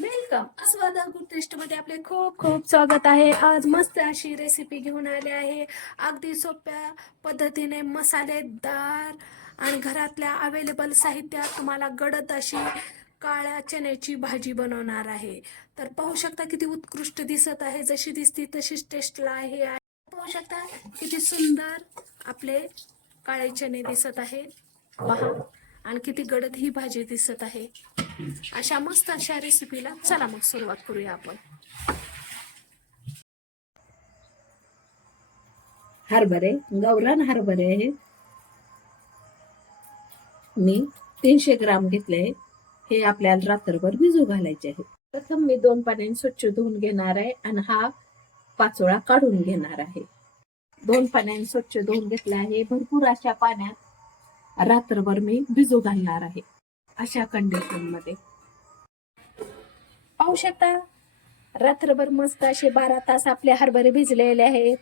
Welcome अस्वादा good टेस्टमध्ये आपले खूप खूप स्वागत आहे. आज मस्त अशी रेसिपी घेऊन आली आहे. अगदी सोप्या पद्धतीने मसालेदार आणि घरातल्या अवेलेबल साहित्यात तुम्हाला गडद अशी काळ्या चण्याची भाजी बनवणार आहे. तर पाहू शकता किती उत्कृष्ट दिसत आहे. जशी दिसती तशीच टेस्टला आहे. पाहू शकता किती सुंदर आपले काळे चणे दिसत आहे. पहा. आणखी ती गडद ही भाजी दिसत आहे. अशा मस्त अशा रेसिपीला चला मग सुरुवात करूया आपण. हरभरे गौरान हरभरे आहे मी तीनशे ग्राम घेतले हे आपल्याला रात्रभर भिजू घालायचे आहे प्रथम मी दोन पाण्याने स्वच्छ धुवून घेणार आहे आणि हा पाचोळा काढून घेणार आहे. दोन पाण्याने स्वच्छ धुवून घेतला आहे. भरपूर अशा पाण्यात रात्रभर मी भिजू घालणार आहे. अशा कंडिशनमध्ये. पाहू शकता रात्रभर मस्त असे बारा तास आपले हरभरे भिजलेले आहेत.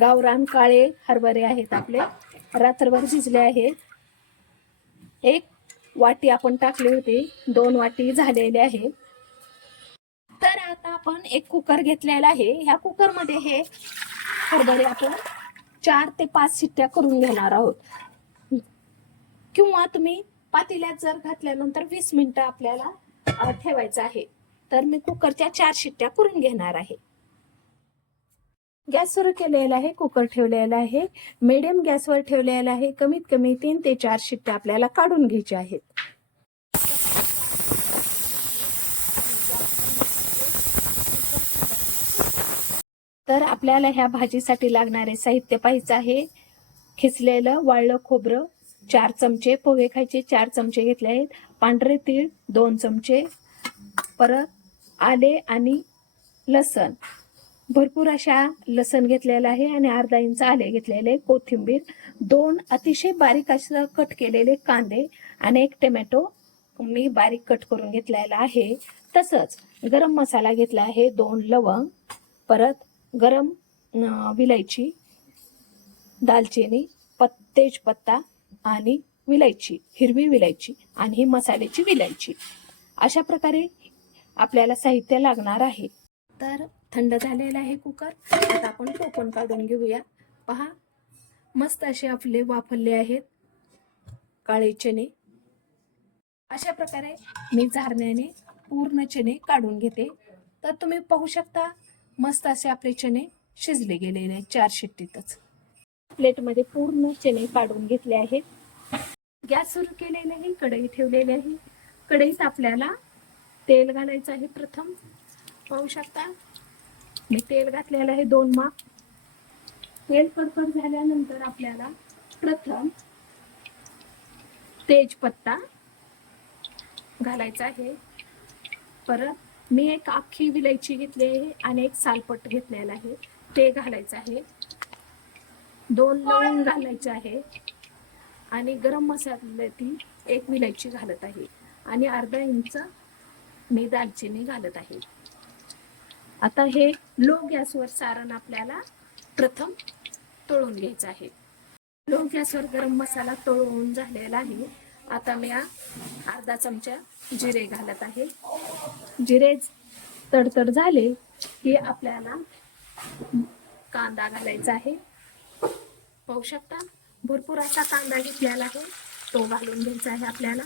गावरान काळे हरभरे आहेत आपले. रात्रभर भिजले आहेत. एक वाटी आपण टाकली होती. दोन वाटी झालेले आहे. तर आता आपण एक कुकर घेतलेला आहे. ह्या कुकरमध्ये हे हरभरे आपण चार ते पाच शिट्ट्या करून घेणार आहोत. किंवा तुम्ही पातेल्यात जर घातल्यानंतर वीस मिनिटं आपल्याला ठेवायचं आहे. तर मी कुकरच्या चार शिट्ट्या करून घेणार आहे. गॅस सुरू केलेला आहे कुकर ठेवलेला आहे. मिडियम गॅसवर ठेवलेला आहे. कमीत कमी तीन ते चार शिट्ट्या आपल्याला काढून घ्यायच्या आहेत. तर आपल्याला ह्या भाजीसाठी लागणारे साहित्य पाहिजे आहे. खिचलेलं वाळलं खोबरं चार चमचे पोहे खायचे चार चमचे घेतले आहेत. पांढरे तीळ दोन चमचे. परत आले आणि लसण. भरपूर अशा लसण घेतलेलं आहे आणि अर्धा इंच आले घेतलेले कोथिंबीर. दोन अतिशय बारीक असं कट केलेले कांदे आणि एक टोमॅटो मी बारीक कट करून घेतलेला आहे. तसंच गरम मसाला घेतला आहे दोन लवंग. परत गरम विलायची दालचिनी पत तेजपत्ता आणि विलायची हिरवी विलायची आणि ही मसाल्याची विलायची. अशा प्रकारे आपल्याला साहित्य लागणार आहे. तर थंड झालेलं आहे कुकर. आता आपण टोपण काढून घेऊया. पहा मस्त असे आपले वाफरले आहेत. काळे चणे. अशा प्रकारे मी झारण्याने पूर्ण चणे काढून घेते. तर तुम्ही पाहू शकता मस्त असे आपले चणे शिजले गेलेले चार शिट्टीतच. प्लेटमध्ये पूर्ण चणे काढून घेतले आहेत. गॅस सुरू केलेले आहे कढई ठेवलेली आहे. कढईत आपल्याला तेल घालायचं आहे प्रथम. पाहू शकता. मी तेल घातलेलं आहे दोन माप. तेल कडकड झाल्यानंतर आपल्याला प्रथम तेजपत्ता घालायचा आहे. परत मी एक अख्खी विलायची घेतली आहे आणि एक सालपट घेतलेला आहे. ते घालायचं आहे. दोन लवंग घालायचे आहे. आणि गरम मसाल्याची एक विलायची घालत आहे. आणि अर्धा इंच मी दालचिनी घालत आहे. आता हे लो गॅसवर सारण आपल्याला प्रथम तळून घ्यायचं आहे. लो गॅसवर गरम मसाला तळून झालेला आहे. आता मी अर्धा चमचा जिरे घालत आहे. जिरे तडतड झाले की आपल्याला कांदा घालायचा आहे. पाहू शकता. भरपूर असा कांदा घेतलेला आहे. तो घालून घ्यायचा आहे आपल्याला.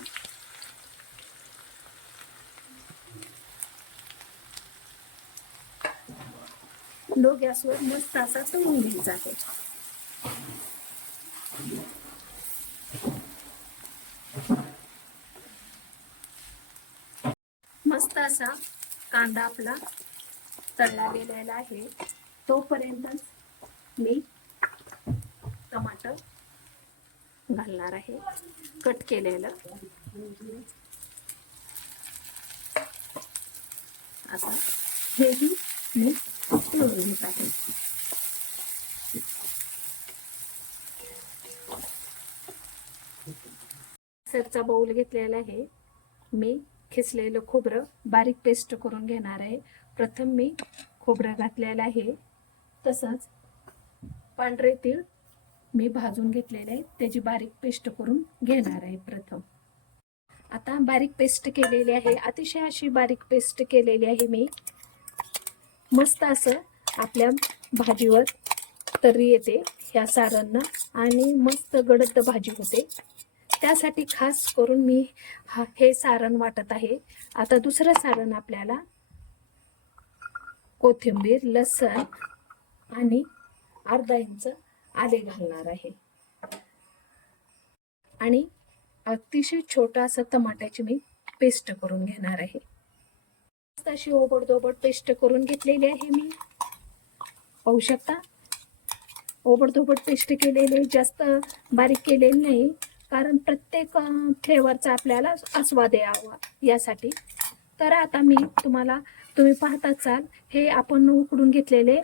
लो गॅसवर मस्त असा तळून घ्यायचा आहे. मस्त असा कांदा आपला तळला गेलेला आहे. तोपर्यंत मी टमाटर घालणार आहे. कट केलेलं. आता हेही मी तळून घेत आहे सरचा बाऊल घेतलेला आहे. मी खिसलेलं खोबरं बारीक पेस्ट करून घेणार आहे. प्रथम मी खोबरं घातलेलं आहे. तसंच पांढरे तीळ मी भाजून घेतलेले आहे त्याची बारीक पेस्ट करून घेणार आहे प्रथम. आता बारीक पेस्ट केलेली आहे. अतिशय अशी बारीक पेस्ट केलेली आहे मी. मस्त असं आपल्या भाजीवर तर्री येते ह्या सारांना आणि मस्त गडद भाजी होते. त्यासाठी खास करून मी हा हे सारण वाटत आहे. आता दुसरं सारण आपल्याला कोथिंबीर लसण आणि अर्धा इंच आले घालणार आहे. आणि अतिशय छोटा असं टमाट्याची मी पेस्ट करून घेणार आहे. अशी ओबडदोबड पेस्ट करून घेतलेली आहे मी. पाहू शकता? ओबडधोबड पेस्ट केलेले जास्त बारीक केलेले नाही कारण प्रत्येक फ्लेवरचा आपल्याला आस्वाद यावा यासाठी. तर आता मी तुम्हाला तुम्ही पाहता चाल हे आपण उकडून घेतलेले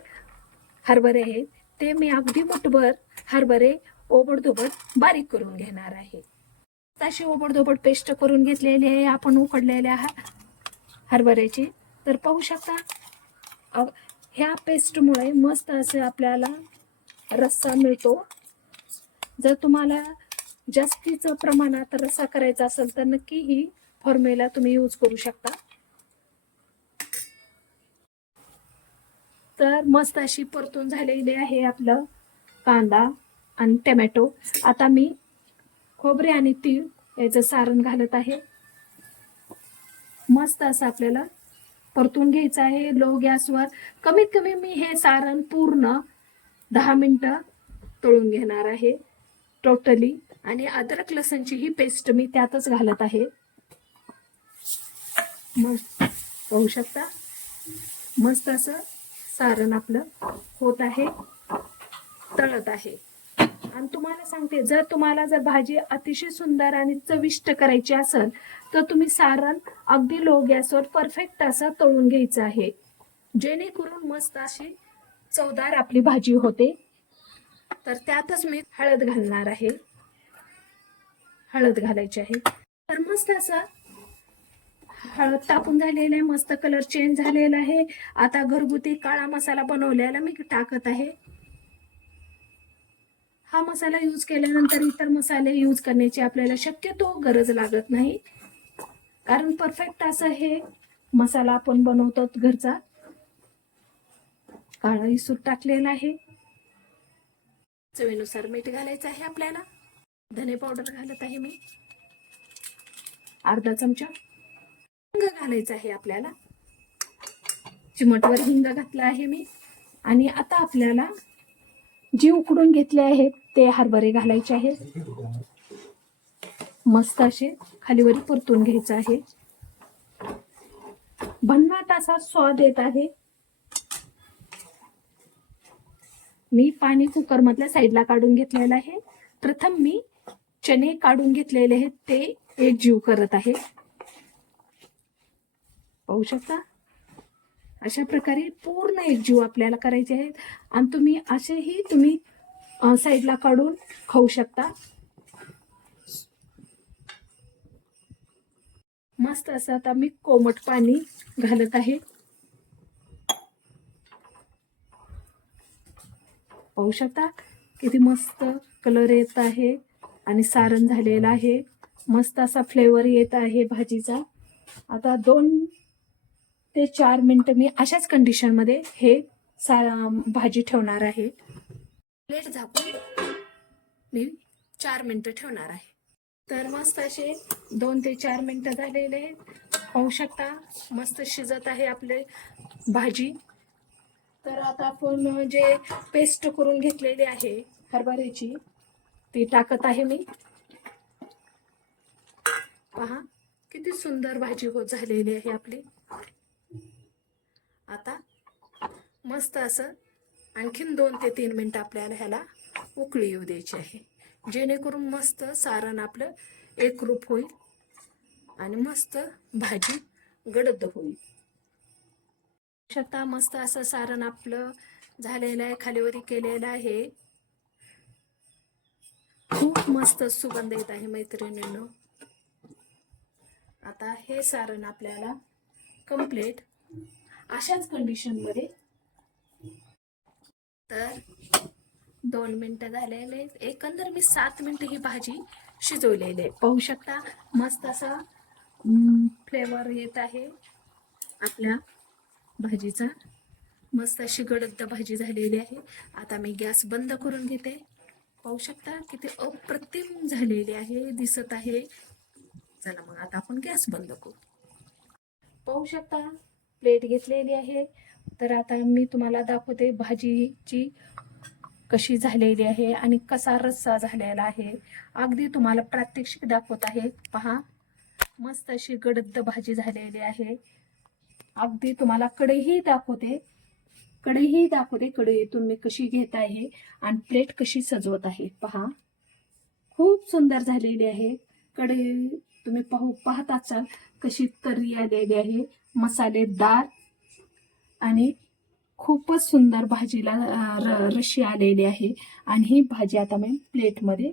हरभरे आहेत. ते मी अगदी मुठभर हरभरे ओबडधोबड बारीक करून घेणार आहे. तशी ओबडधोबड पेस्ट करून घेतलेली आहे. आपण उकडलेल्या हा हरभऱ्याची. तर पाहू शकता अ- ह्या पेस्टमुळे मस्त असे आपल्याला रस्सा मिळतो. जर तुम्हाला जास्तीचं प्रमाणात रस्सा करायचा असेल तर नक्की ही फॉर्म्युला तुम्ही यूज करू शकता. तर मस्त अशी परतून झालेली आहे आपलं कांदा आणि टमॅटो. आता मी खोबरे आणि तीळ याचं सारण घालत आहे. मस्त असं आपल्याला परतून घ्यायचं आहे. लो गॅसवर कमीत कमी मी हे सारण पूर्ण दहा मिनटं तळून घेणार आहे. टोटली आणि अद्रक लसणची ही पेस्ट मी त्यातच घालत आहे. मग पाहू शकता? मस्त असं सारण आपलं होत आहे तळत आहे. आणि तुम्हाला सांगते जर तुम्हाला जर भाजी अतिशय सुंदर आणि चविष्ट करायची असेल तर तुम्ही सारण अगदी लो गॅसवर परफेक्ट असं तळून घ्यायचं आहे. जेणेकरून मस्त अशी चवदार आपली भाजी होते. तर त्यातच मी हळद घालणार आहे. हळद घालायची आहे. तर मस्त असं हळद टाकून झालेलं आहे मस्त कलर चेंज झालेला आहे. आता घरगुती काळा मसाला बनवलेला मी टाकत आहे. हा मसाला यूज केल्यानंतर इतर मसाले यूज करण्याची आपल्याला शक्यतो गरज लागत नाही. कारण परफेक्ट असं हे मसाला आपण बनवतो घरचा. काळा इसूर टाकलेला आहे. चवीनुसार मीठ घालायचं आहे आपल्याला. धने पावडर घालत आहे मी. अर्धा चमचा. हिंग घालायचा आहे आपल्याला. चिमटवर हिंग घातला आहे मी. आणि आता आपल्याला जे उकडून घेतले आहेत ते हरभरे घालायचे आहेत. मस्त असे खालीवरी परतून घ्यायचं आहे. भन्नाट असा स्वाद येत आहे. मी पाणी कुकर मधल्या साईडला काढून घेतलेलं आहे. प्रथम मी चणे काढून घेतलेले आहेत ते एक जीव करत आहे. पाहू शकता? अशा प्रकारे पूर्ण एक जीव आपल्याला करायचे आहेत. आणि तुम्ही असेही तुम्ही साईडला काढून खाऊ शकता. मस्त असं आता मी कोमट पाणी घालत आहे. पाहू शकता? किती मस्त कलर येत आहे आणि सारण झालेलं आहे. मस्त असा फ्लेवर येत आहे भाजीचा. आता दोन ते चार मिनटं मी अशाच कंडिशनमध्ये हे सा भाजी ठेवणार आहे. प्लेट झाकून मी चार मिनटं ठेवणार आहे. तर मस्त असे दोन ते चार मिनटं झालेले आहेत. पाहू शकता मस्त शिजत आहे आपले भाजी. तर आता आपण जे पेस्ट करून घेतलेली आहे हरभऱ्याची ती टाकत आहे मी. पहा किती सुंदर भाजी होत झालेली आहे आपली. आता मस्त असं आणखीन दोन ते तीन मिनटं आपल्याला ह्याला उकळी येऊ द्यायची आहे. जेणेकरून मस्त सारण आपलं एकरूप होईल आणि मस्त भाजी गडद होईल. शकता मस्त असं सारण आपलं झालेलं आहे खालीवरी केलेलं आहे. खूप मस्त सुगंध येत आहे मैत्रिणींनो. आता हे सारण आपल्याला कंप्लीट अशाच कंडिशनमध्ये तर दोन मिनटं झालेले एकंदर मी सात मिनटं ही भाजी शिजवलेली आहे. पाहू शकता मस्त असा फ्लेवर येत आहे. आपल्या भाजीचा मस्त अशी गडद भाजी झालेली आहे. आता मी गॅस बंद करून घेते. पाहू शकता किती अप्रतिम झालेली आहे दिसत आहे. चला मग आता आपण गॅस बंद करू. पाहू शकता प्लेट घेतलेली आहे. तर आता मी तुम्हाला दाखवते भाजीची कशी झालेली आहे आणि कसा रस्सा झालेला आहे. अगदी तुम्हाला प्रात्यक्षिक दाखवत आहे. पहा मस्त अशी गडद भाजी झालेली आहे. अगदी तुम्हाला कढईही दाखवते. कढईही दाखवते. कढईतून मी कशी घेत आहे आणि प्लेट कशी सजवत आहे. पहा खूप सुंदर झालेली आहे. कढई तुम्ही पाहू पाहत असाल कशी तर्री आलेली आहे. मसालेदार आणि खूपच सुंदर भाजीला र- रशी आलेली आहे. आणि ही भाजी आता मी प्लेटमध्ये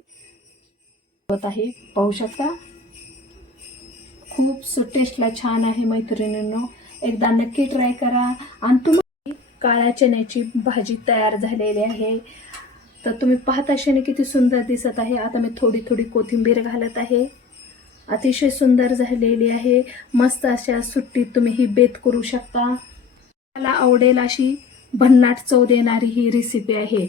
ठेवत आहे. पाहू शकता? खूप टेस्टला छान आहे मैत्रिणींनो. एकदा नक्की ट्राय करा. आणि तुम्ही काळ्या चण्याची भाजी तयार झालेली आहे. तर तुम्ही पाहत अशाने किती सुंदर दिसत आहे. आता मी थोडी थोडी कोथिंबीर घालत आहे. अतिशय सुंदर झालेली आहे. मस्त अशा सुट्टीत तुम्ही ही बेत करू शकता. मला आवडेल अशी भन्नाट चव देणारी ही रेसिपी आहे.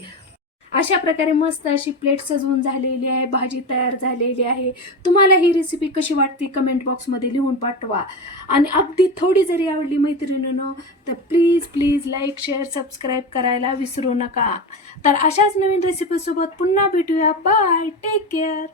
अशा प्रकारे मस्त अशी प्लेट सजवून झालेली आहे भाजी तयार झालेली आहे. तुम्हाला ही रेसिपी कशी वाटते कमेंट बॉक्समध्ये लिहून पाठवा. आणि अगदी थोडी जरी आवडली मैत्रिणीनं तर please please like share subscribe करायला विसरू नका. तर अशाच नवीन रेसिपीसोबत पुन्हा भेटूया. Bye take care